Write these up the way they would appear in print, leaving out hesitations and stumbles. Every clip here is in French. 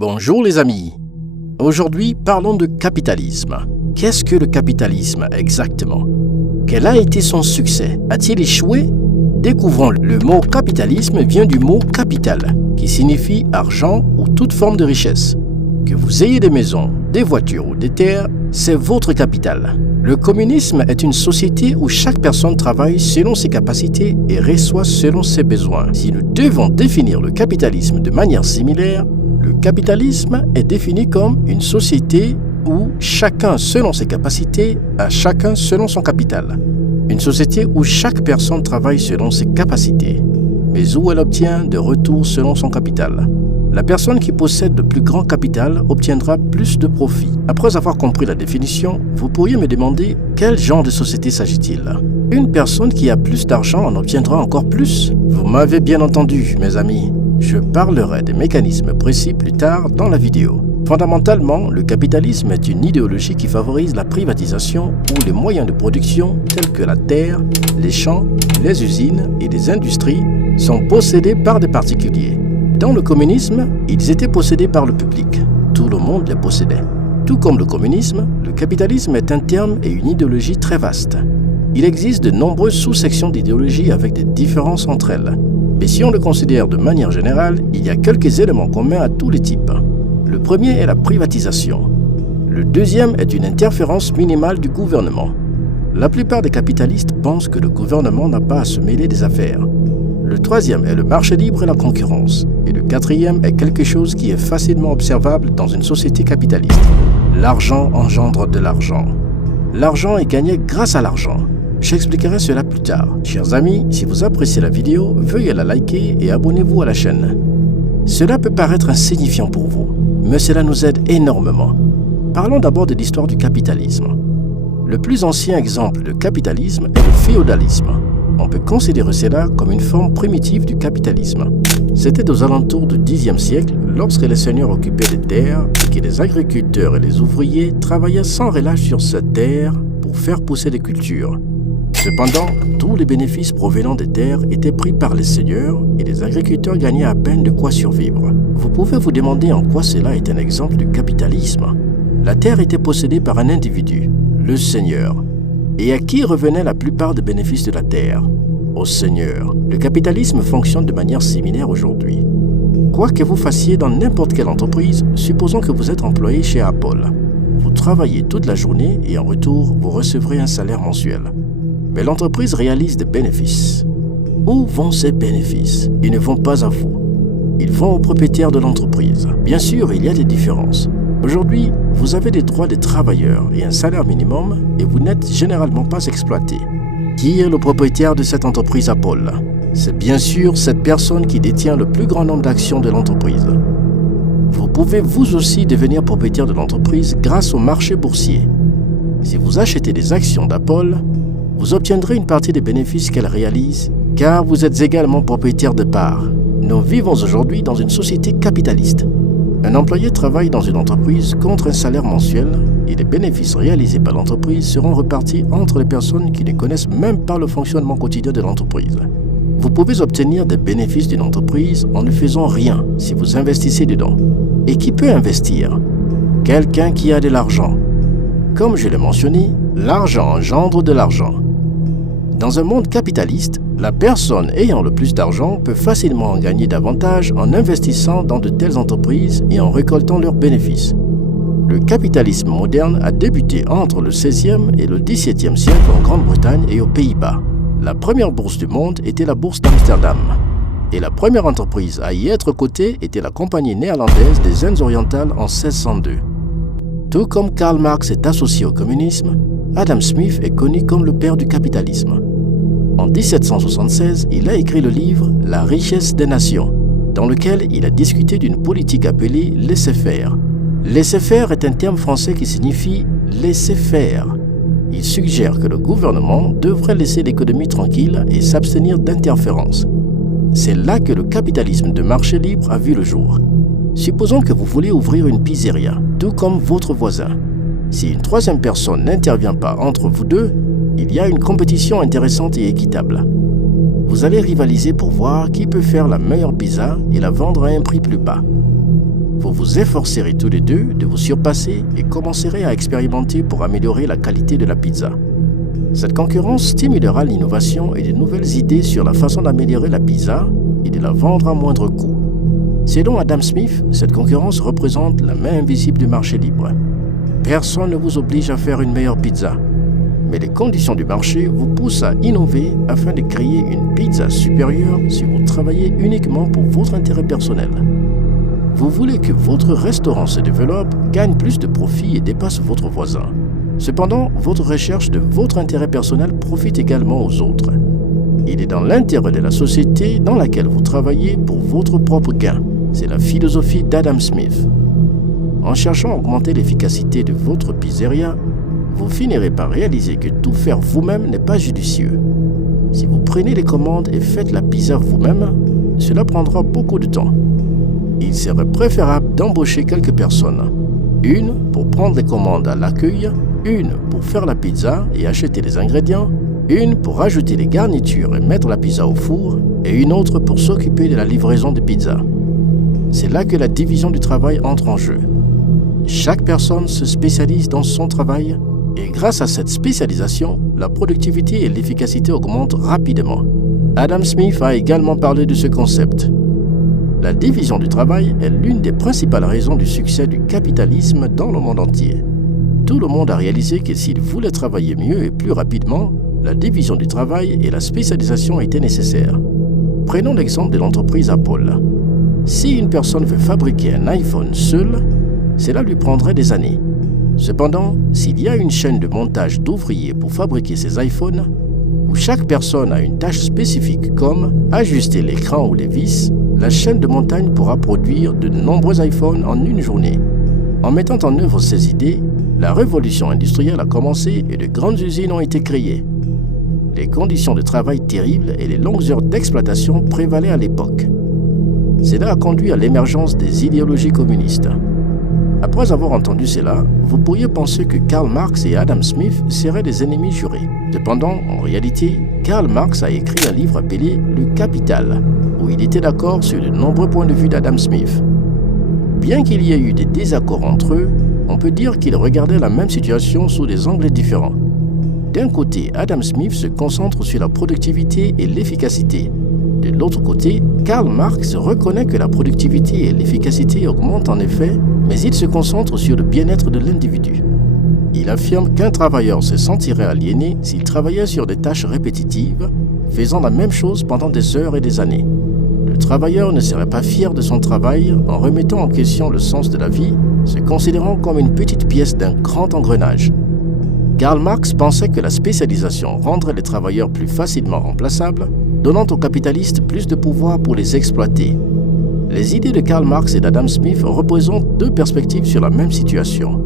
Bonjour les amis. Aujourd'hui, parlons de capitalisme. Qu'est-ce que le capitalisme exactement? Quel a été son succès? A-t-il échoué? Découvrons. Le mot capitalisme vient du mot capital, qui signifie argent ou toute forme de richesse. Que vous ayez des maisons, des voitures ou des terres, c'est votre capital. Le communisme est une société où chaque personne travaille selon ses capacités et reçoit selon ses besoins. Si nous devons définir le capitalisme de manière similaire, le capitalisme est défini comme une société où chacun selon ses capacités a chacun selon son capital. Une société où chaque personne travaille selon ses capacités, mais où elle obtient de retours selon son capital. La personne qui possède le plus grand capital obtiendra plus de profit. Après avoir compris la définition, vous pourriez me demander quel genre de société s'agit-il? Une personne qui a plus d'argent en obtiendra encore plus. Vous m'avez bien entendu, mes amis. Je parlerai des mécanismes précis plus tard dans la vidéo. Fondamentalement, le capitalisme est une idéologie qui favorise la privatisation où les moyens de production tels que la terre, les champs, les usines et les industries sont possédés par des particuliers. Dans le communisme, ils étaient possédés par le public. Tout le monde les possédait. Tout comme le communisme, le capitalisme est un terme et une idéologie très vaste. Il existe de nombreuses sous-sections d'idéologie avec des différences entre elles. Mais si on le considère de manière générale, il y a quelques éléments communs à tous les types. Le premier est la privatisation. Le deuxième est une interférence minimale du gouvernement. La plupart des capitalistes pensent que le gouvernement n'a pas à se mêler des affaires. Le troisième est le marché libre et la concurrence. Et le quatrième est quelque chose qui est facilement observable dans une société capitaliste. L'argent engendre de l'argent. L'argent est gagné grâce à l'argent. J'expliquerai cela plus tard. Chers amis, si vous appréciez la vidéo, veuillez la liker et abonnez-vous à la chaîne. Cela peut paraître insignifiant pour vous, mais cela nous aide énormément. Parlons d'abord de l'histoire du capitalisme. Le plus ancien exemple de capitalisme est le féodalisme. On peut considérer cela comme une forme primitive du capitalisme. C'était aux alentours du Xe siècle, lorsque les seigneurs occupaient des terres et que les agriculteurs et les ouvriers travaillaient sans relâche sur cette terre pour faire pousser des cultures. Cependant, tous les bénéfices provenant des terres étaient pris par les seigneurs et les agriculteurs gagnaient à peine de quoi survivre. Vous pouvez vous demander en quoi cela est un exemple du capitalisme. La terre était possédée par un individu, le seigneur. Et à qui revenait la plupart des bénéfices de la terre? Au seigneur. Le capitalisme fonctionne de manière similaire aujourd'hui. Quoi que vous fassiez dans n'importe quelle entreprise, supposons que vous êtes employé chez Apple. Vous travaillez toute la journée et en retour, vous recevrez un salaire mensuel. Mais l'entreprise réalise des bénéfices. Où vont ces bénéfices? Ils ne vont pas à vous. Ils vont aux propriétaires de l'entreprise. Bien sûr, il y a des différences. Aujourd'hui, vous avez des droits des travailleurs et un salaire minimum et vous n'êtes généralement pas exploité. Qui est le propriétaire de cette entreprise Apple? C'est bien sûr cette personne qui détient le plus grand nombre d'actions de l'entreprise. Vous pouvez vous aussi devenir propriétaire de l'entreprise grâce au marché boursier. Si vous achetez des actions d'Apple, vous obtiendrez une partie des bénéfices qu'elle réalise car vous êtes également propriétaire de parts. Nous vivons aujourd'hui dans une société capitaliste. Un employé travaille dans une entreprise contre un salaire mensuel et les bénéfices réalisés par l'entreprise seront repartis entre les personnes qui ne connaissent même pas le fonctionnement quotidien de l'entreprise. Vous pouvez obtenir des bénéfices d'une entreprise en ne faisant rien si vous investissez dedans. Et qui peut investir? Quelqu'un qui a de l'argent. Comme je l'ai mentionné, l'argent engendre de l'argent. Dans un monde capitaliste, la personne ayant le plus d'argent peut facilement en gagner davantage en investissant dans de telles entreprises et en récoltant leurs bénéfices. Le capitalisme moderne a débuté entre le XVIe et le XVIIe siècle en Grande-Bretagne et aux Pays-Bas. La première bourse du monde était la bourse d'Amsterdam. Et la première entreprise à y être cotée était la compagnie néerlandaise des Indes orientales en 1602. Tout comme Karl Marx est associé au communisme, Adam Smith est connu comme le père du capitalisme. En 1776, il a écrit le livre « La richesse des nations », dans lequel il a discuté d'une politique appelée « laisser-faire ». Laisser-faire est un terme français qui signifie « laisser faire ». Il suggère que le gouvernement devrait laisser l'économie tranquille et s'abstenir d'interférences. C'est là que le capitalisme de marché libre a vu le jour. Supposons que vous voulez ouvrir une pizzeria, tout comme votre voisin. Si une troisième personne n'intervient pas entre vous deux, il y a une compétition intéressante et équitable. Vous allez rivaliser pour voir qui peut faire la meilleure pizza et la vendre à un prix plus bas. Vous vous efforcerez tous les deux de vous surpasser et commencerez à expérimenter pour améliorer la qualité de la pizza. Cette concurrence stimulera l'innovation et de nouvelles idées sur la façon d'améliorer la pizza et de la vendre à moindre coût. Selon Adam Smith, cette concurrence représente la main invisible du marché libre. Personne ne vous oblige à faire une meilleure pizza, mais les conditions du marché vous poussent à innover afin de créer une pizza supérieure si vous travaillez uniquement pour votre intérêt personnel. Vous voulez que votre restaurant se développe, gagne plus de profit et dépasse votre voisin. Cependant, votre recherche de votre intérêt personnel profite également aux autres. Il est dans l'intérêt de la société dans laquelle vous travaillez pour votre propre gain. C'est la philosophie d'Adam Smith. En cherchant à augmenter l'efficacité de votre pizzeria, vous finirez par réaliser que tout faire vous-même n'est pas judicieux. Si vous prenez les commandes et faites la pizza vous-même, cela prendra beaucoup de temps. Il serait préférable d'embaucher quelques personnes. Une pour prendre les commandes à l'accueil, une pour faire la pizza et acheter les ingrédients, une pour ajouter les garnitures et mettre la pizza au four, et une autre pour s'occuper de la livraison de pizza. C'est là que la division du travail entre en jeu. Chaque personne se spécialise dans son travail et grâce à cette spécialisation, la productivité et l'efficacité augmentent rapidement. Adam Smith a également parlé de ce concept. La division du travail est l'une des principales raisons du succès du capitalisme dans le monde entier. Tout le monde a réalisé que s'il voulait travailler mieux et plus rapidement, la division du travail et la spécialisation étaient nécessaires. Prenons l'exemple de l'entreprise Apple. Si une personne veut fabriquer un iPhone seul, cela lui prendrait des années. Cependant, s'il y a une chaîne de montage d'ouvriers pour fabriquer ces iPhones, où chaque personne a une tâche spécifique comme ajuster l'écran ou les vis, la chaîne de montagne pourra produire de nombreux iPhones en une journée. En mettant en œuvre ces idées, la révolution industrielle a commencé et de grandes usines ont été créées. Les conditions de travail terribles et les longues heures d'exploitation prévalaient à l'époque. Cela a conduit à l'émergence des idéologies communistes. Après avoir entendu cela, vous pourriez penser que Karl Marx et Adam Smith seraient des ennemis jurés. Cependant, en réalité, Karl Marx a écrit un livre appelé « Le Capital », où il était d'accord sur de nombreux points de vue d'Adam Smith. Bien qu'il y ait eu des désaccords entre eux, on peut dire qu'ils regardaient la même situation sous des angles différents. D'un côté, Adam Smith se concentre sur la productivité et l'efficacité. De l'autre côté, Karl Marx reconnaît que la productivité et l'efficacité augmentent en effet, mais il se concentre sur le bien-être de l'individu. Il affirme qu'un travailleur se sentirait aliéné s'il travaillait sur des tâches répétitives, faisant la même chose pendant des heures et des années. Le travailleur ne serait pas fier de son travail en remettant en question le sens de la vie, se considérant comme une petite pièce d'un grand engrenage. Karl Marx pensait que la spécialisation rendrait les travailleurs plus facilement remplaçables, donnant aux capitalistes plus de pouvoir pour les exploiter. Les idées de Karl Marx et d'Adam Smith représentent deux perspectives sur la même situation.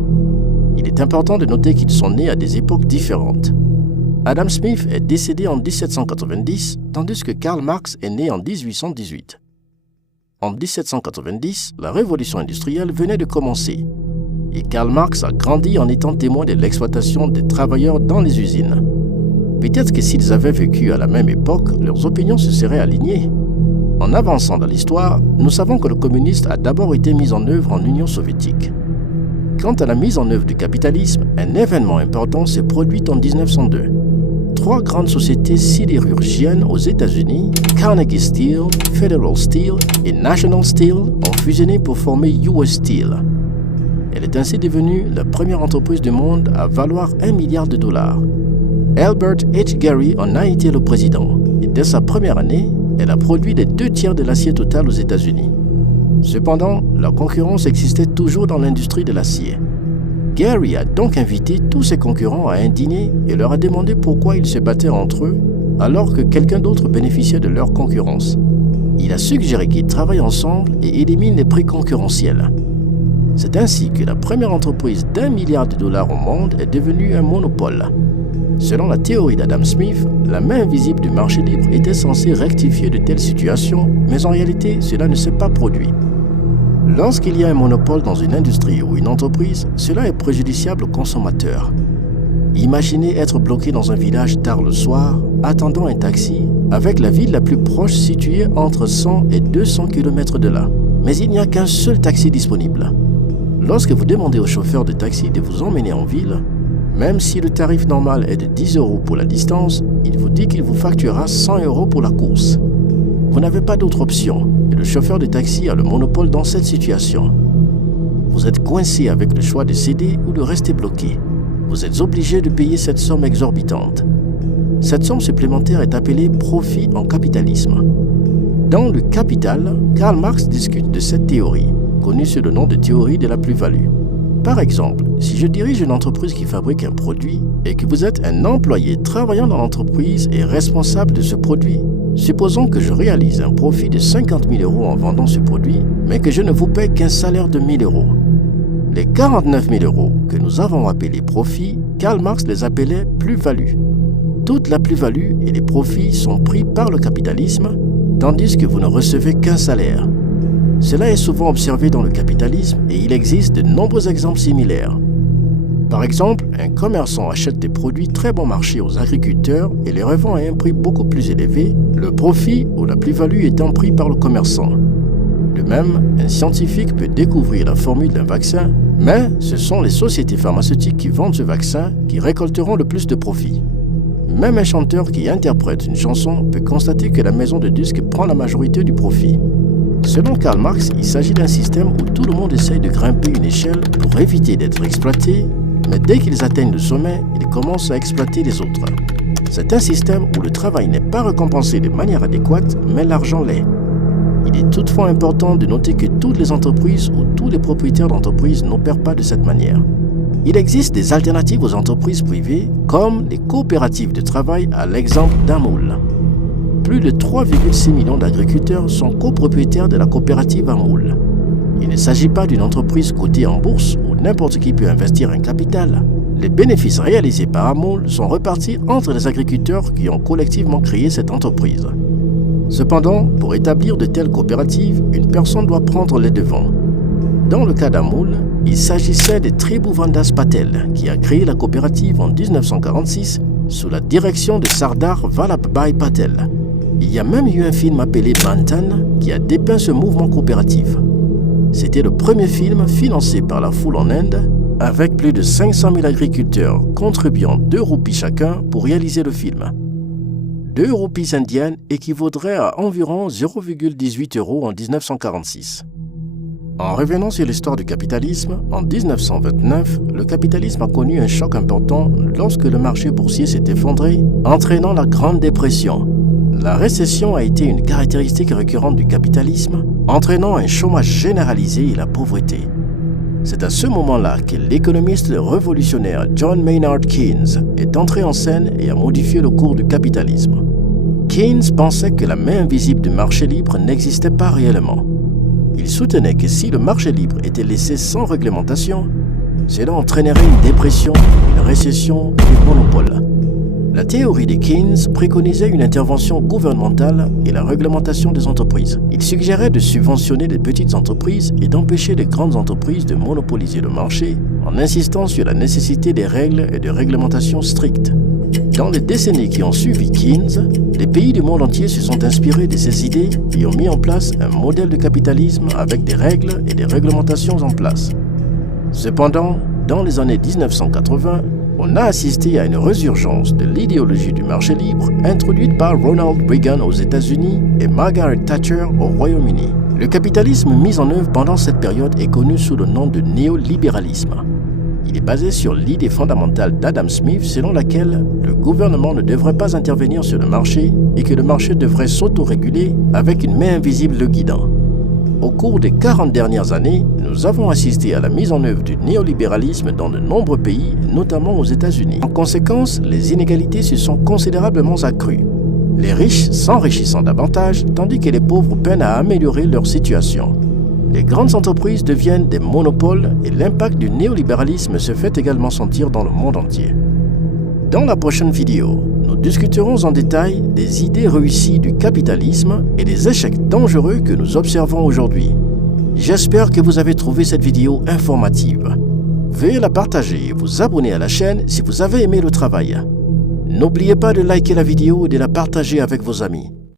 Il est important de noter qu'ils sont nés à des époques différentes. Adam Smith est décédé en 1790, tandis que Karl Marx est né en 1818. En 1790, la révolution industrielle venait de commencer, et Karl Marx a grandi en étant témoin de l'exploitation des travailleurs dans les usines. Peut-être que s'ils avaient vécu à la même époque, leurs opinions se seraient alignées. En avançant dans l'histoire, nous savons que le communisme a d'abord été mis en œuvre en Union soviétique. Quant à la mise en œuvre du capitalisme, un événement important s'est produit en 1902. Trois grandes sociétés sidérurgiennes aux États-Unis, Carnegie Steel, Federal Steel et National Steel, ont fusionné pour former US Steel. Elle est ainsi devenue la première entreprise du monde à valoir $1 milliard. Albert H. Gary en a été le président, et dès sa première année, elle a produit les 2/3 de l'acier total aux États-Unis. Cependant, la concurrence existait toujours dans l'industrie de l'acier. Gary a donc invité tous ses concurrents à un dîner et leur a demandé pourquoi ils se battaient entre eux alors que quelqu'un d'autre bénéficiait de leur concurrence. Il a suggéré qu'ils travaillent ensemble et éliminent les prix concurrentiels. C'est ainsi que la première entreprise d'$1 milliard au monde est devenue un monopole. Selon la théorie d'Adam Smith, la main invisible du marché libre était censée rectifier de telles situations, mais en réalité, cela ne s'est pas produit. Lorsqu'il y a un monopole dans une industrie ou une entreprise, cela est préjudiciable aux consommateurs. Imaginez être bloqué dans un village tard le soir, attendant un taxi, avec la ville la plus proche située entre 100 et 200 km de là. mais il n'y a qu'un seul taxi disponible. Lorsque vous demandez au chauffeur de taxi de vous emmener en ville, même si le tarif normal est de 10 € pour la distance, il vous dit qu'il vous facturera 100 € pour la course. Vous n'avez pas d'autre option et le chauffeur de taxi a le monopole dans cette situation. Vous êtes coincé avec le choix de céder ou de rester bloqué. Vous êtes obligé de payer cette somme exorbitante. Cette somme supplémentaire est appelée profit en capitalisme. Dans le Capital, Karl Marx discute de cette théorie, connue sous le nom de théorie de la plus-value. Par exemple, si je dirige une entreprise qui fabrique un produit et que vous êtes un employé travaillant dans l'entreprise et responsable de ce produit, supposons que je réalise un profit de 50 000 € en vendant ce produit, mais que je ne vous paie qu'un salaire de 1 000 €. Les 49 000 € que nous avons appelés profits, Karl Marx les appelait plus-value. Toute la plus-value et les profits sont pris par le capitalisme, tandis que vous ne recevez qu'un salaire. Cela est souvent observé dans le capitalisme et il existe de nombreux exemples similaires. Par exemple, un commerçant achète des produits très bon marché aux agriculteurs et les revend à un prix beaucoup plus élevé, le profit ou la plus-value étant pris par le commerçant. De même, un scientifique peut découvrir la formule d'un vaccin, mais ce sont les sociétés pharmaceutiques qui vendent ce vaccin qui récolteront le plus de profit. Même un chanteur qui interprète une chanson peut constater que la maison de disques prend la majorité du profit. Selon Karl Marx, il s'agit d'un système où tout le monde essaye de grimper une échelle pour éviter d'être exploité, mais dès qu'ils atteignent le sommet, ils commencent à exploiter les autres. C'est un système où le travail n'est pas récompensé de manière adéquate, mais l'argent l'est. Il est toutefois important de noter que toutes les entreprises ou tous les propriétaires d'entreprises n'opèrent pas de cette manière. Il existe des alternatives aux entreprises privées, comme les coopératives de travail à l'exemple d'Amoul. Plus de 3,6 millions d'agriculteurs sont copropriétaires de la coopérative Amoul. Il ne s'agit pas d'une entreprise cotée en bourse où n'importe qui peut investir un capital. Les bénéfices réalisés par Amoul sont repartis entre les agriculteurs qui ont collectivement créé cette entreprise. Cependant, pour établir de telles coopératives, une personne doit prendre les devants. Dans le cas d'Amoul, il s'agissait de Tribhuvandas Patel qui a créé la coopérative en 1946 sous la direction de Sardar Vallabhbhai Patel. Il y a même eu un film appelé Bantan qui a dépeint ce mouvement coopératif. C'était le premier film financé par la foule en Inde, avec plus de 500 000 agriculteurs contribuant 2 roupies chacun pour réaliser le film. 2 roupies indiennes équivaudraient à environ 0,18 € en 1946. En revenant sur l'histoire du capitalisme, en 1929, le capitalisme a connu un choc important lorsque le marché boursier s'est effondré, entraînant la Grande Dépression. La récession a été une caractéristique récurrente du capitalisme, entraînant un chômage généralisé et la pauvreté. C'est à ce moment-là que l'économiste révolutionnaire John Maynard Keynes est entré en scène et a modifié le cours du capitalisme. Keynes pensait que la main invisible du marché libre n'existait pas réellement. Il soutenait que si le marché libre était laissé sans réglementation, cela entraînerait une dépression, une récession et des monopoles. La théorie de Keynes préconisait une intervention gouvernementale et la réglementation des entreprises. Il suggérait de subventionner les petites entreprises et d'empêcher les grandes entreprises de monopoliser le marché en insistant sur la nécessité des règles et de réglementations strictes. Dans les décennies qui ont suivi Keynes, les pays du monde entier se sont inspirés de ces idées et ont mis en place un modèle de capitalisme avec des règles et des réglementations en place. Cependant, dans les années 1980, on a assisté à une résurgence de l'idéologie du marché libre introduite par Ronald Reagan aux États-Unis et Margaret Thatcher au Royaume-Uni. Le capitalisme mis en œuvre pendant cette période est connu sous le nom de néolibéralisme. Il est basé sur l'idée fondamentale d'Adam Smith selon laquelle le gouvernement ne devrait pas intervenir sur le marché et que le marché devrait s'autoréguler avec une main invisible le guidant. Au cours des 40 dernières années, nous avons assisté à la mise en œuvre du néolibéralisme dans de nombreux pays, notamment aux États-Unis. En conséquence, les inégalités se sont considérablement accrues. Les riches s'enrichissant davantage, tandis que les pauvres peinent à améliorer leur situation. Les grandes entreprises deviennent des monopoles et l'impact du néolibéralisme se fait également sentir dans le monde entier. Dans la prochaine vidéo, nous discuterons en détail des idées réussies du capitalisme et des échecs dangereux que nous observons aujourd'hui. J'espère que vous avez trouvé cette vidéo informative. Veuillez la partager et vous abonner à la chaîne si vous avez aimé le travail. N'oubliez pas de liker la vidéo et de la partager avec vos amis.